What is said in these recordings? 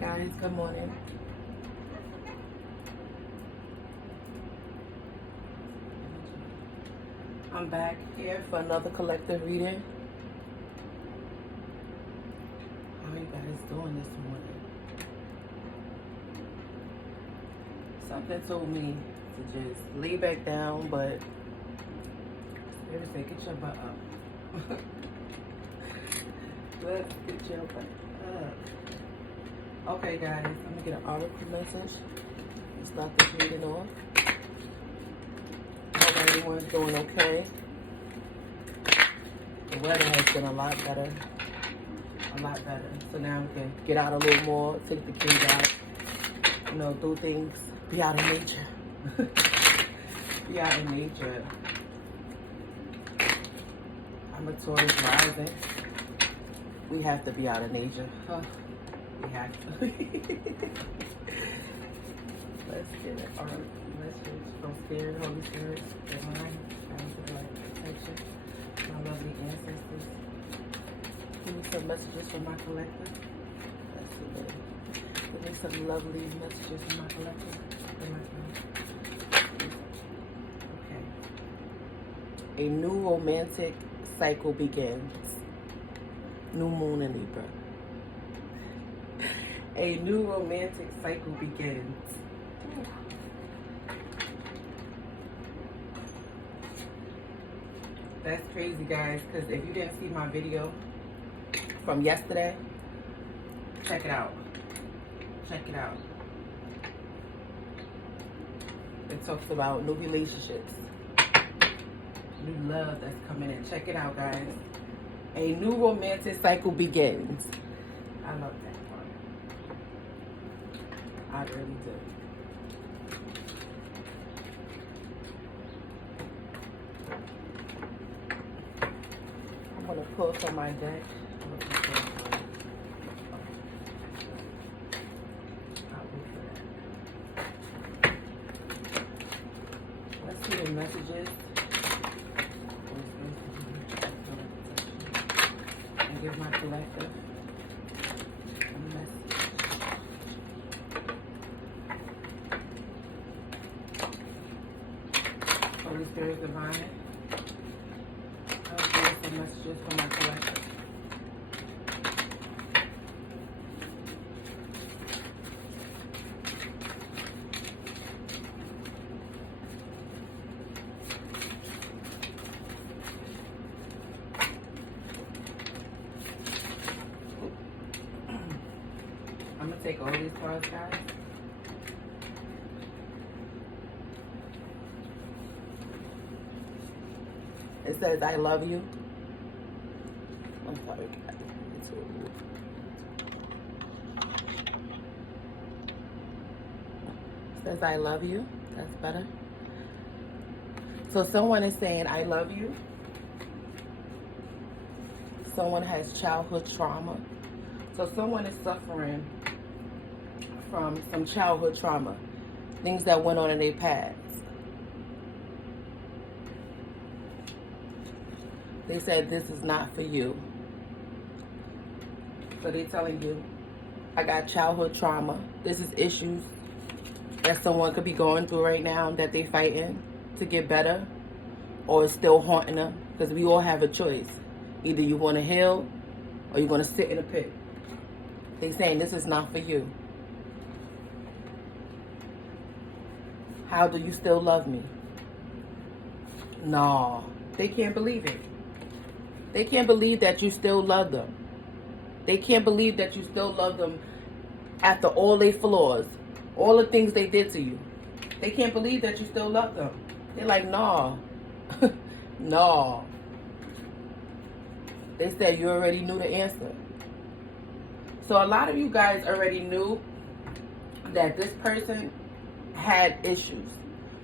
Guys, good morning. I'm back here for another collective reading. How are you guys doing this morning? Something told me to just lay back down, but Spirit said, get your butt up. Let's get your butt up. Okay, guys, I'm gonna get an article message. Let's start this reading off. Hope everyone's doing okay. The weather has been a lot better. So now we can get out a little more, take the kids out, do things, be out in nature. Be out in nature. I'm a Taurus rising. We have to be out in nature. We have to. Let's get it. Our message from Spirit, Holy Spirit, Divine, protection, my lovely ancestors. Give me some messages from my collective. Let's see, baby. Give me some lovely messages from my collective. Okay. A new romantic cycle begins. New moon in Libra. A new romantic cycle begins. That's crazy, guys, because if you didn't see my video from yesterday, check it out. Check it out. It talks about new relationships, new love that's coming in. Check it out, guys. A new romantic cycle begins. I love that part. I really do. I'm going to pull from my deck. Let's see the messages. And give my collective a message. Holy Spirit Divine. I'll give some messages for my collective. I'm going to take all these cards, guys. It says, I love you. I'm sorry, guys. It says, I love you. That's better. So someone is saying, I love you. Someone has childhood trauma. So someone is suffering from some childhood trauma, things that went on in their past. They said this is not for you. So they're telling you, I got childhood trauma. This is issues that someone could be going through right now that they're fighting to get better, or it's still haunting them, because we all have a choice. Either you want to heal or you're going to sit in a pit. They're saying this is not for you. How do you still love me? No, they can't believe it. They can't believe that you still love them. They can't believe that you still love them after all their flaws, all the things they did to you. They can't believe that you still love them. They're like, no. No. They said you already knew the answer. So a lot of you guys already knew that this person had issues.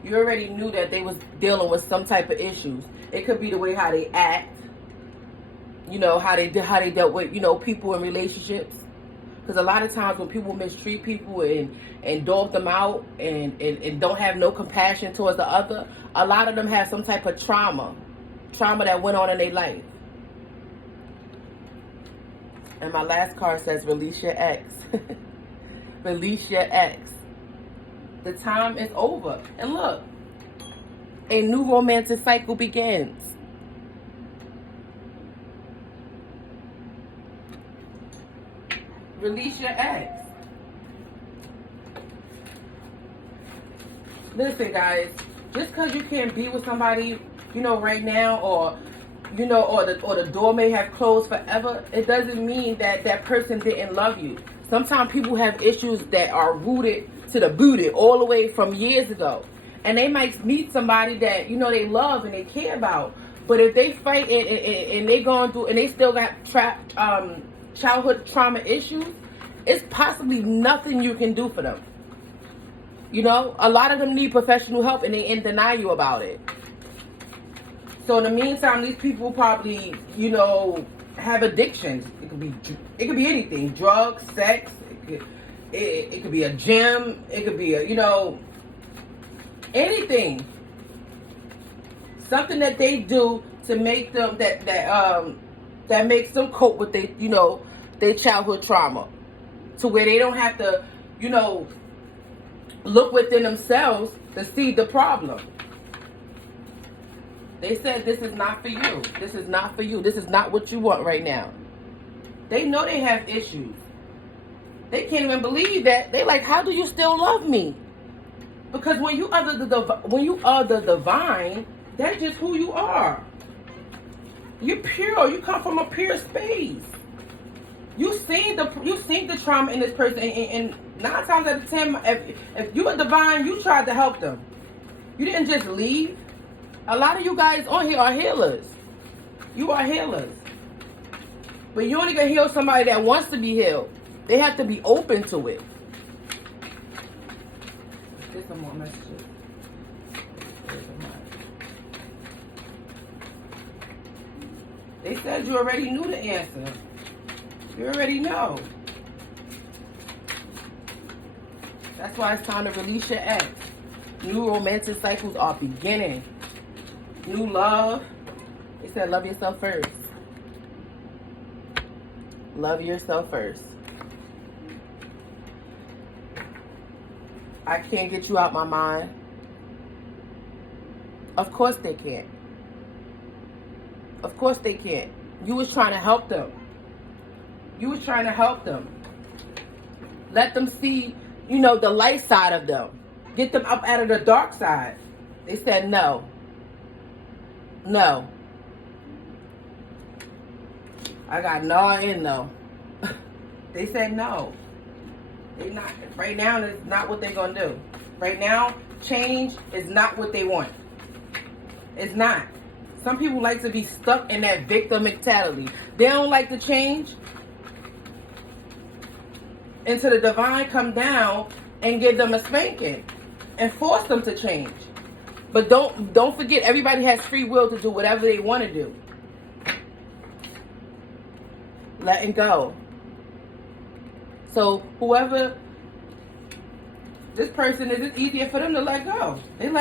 You already knew that they was dealing with some type of issues. It could be the way how they act, how they dealt with, people in relationships. Because a lot of times when people mistreat people and dog them out and don't have no compassion towards the other, a lot of them have some type of trauma that went on in their life. And my last card says, release your ex. Release your ex. The time is over. And look, a new romantic cycle begins. Release your ex. Listen, guys, just because you can't be with somebody, right now, or the door may have closed forever, it doesn't mean that that person didn't love you. Sometimes people have issues that are rooted to the booty all the way from years ago. And they might meet somebody that, they love and they care about. But if they fight and they going through, and they still got childhood trauma issues, it's possibly nothing you can do for them. A lot of them need professional help, and they in denial about it. So in the meantime, these people probably, have addictions. It could be anything: drugs, sex. It could be a gym. It could be anything. Something that they do to make them that makes them cope with their childhood trauma, to where they don't have to look within themselves to see the problem. They said, this is not for you. This is not for you. This is not what you want right now. They know they have issues. They can't even believe that. They like, how do you still love me? Because when you are the divine, that's just who you are. You're pure. You come from a pure space. You seen the trauma in this person, and 9 times out of 10, if you are divine, you tried to help them. You didn't just leave. A lot of you guys on here are healers. You are healers. But you only can heal somebody that wants to be healed. They have to be open to it. There's some more messages. They said you already knew the answer. You already know. That's why it's time to release your ex. New romantic cycles are beginning. New love. They said love yourself first. Love yourself first. I can't get you out my mind. Of course they can't. Of course they can't. You was trying to help them. You was trying to help them. Let them see, the light side of them. Get them up out of the dark side. They said no. No. I got no and no. They said no. They not. Right now, it's not what they're going to do. Right now, change is not what they want. It's not. Some people like to be stuck in that victim mentality. They don't like to change. Until the divine come down and give them a spanking and force them to change. But don't forget, everybody has free will to do whatever they want to do. Letting go. So whoever this person is, it's easier for them to let go. They let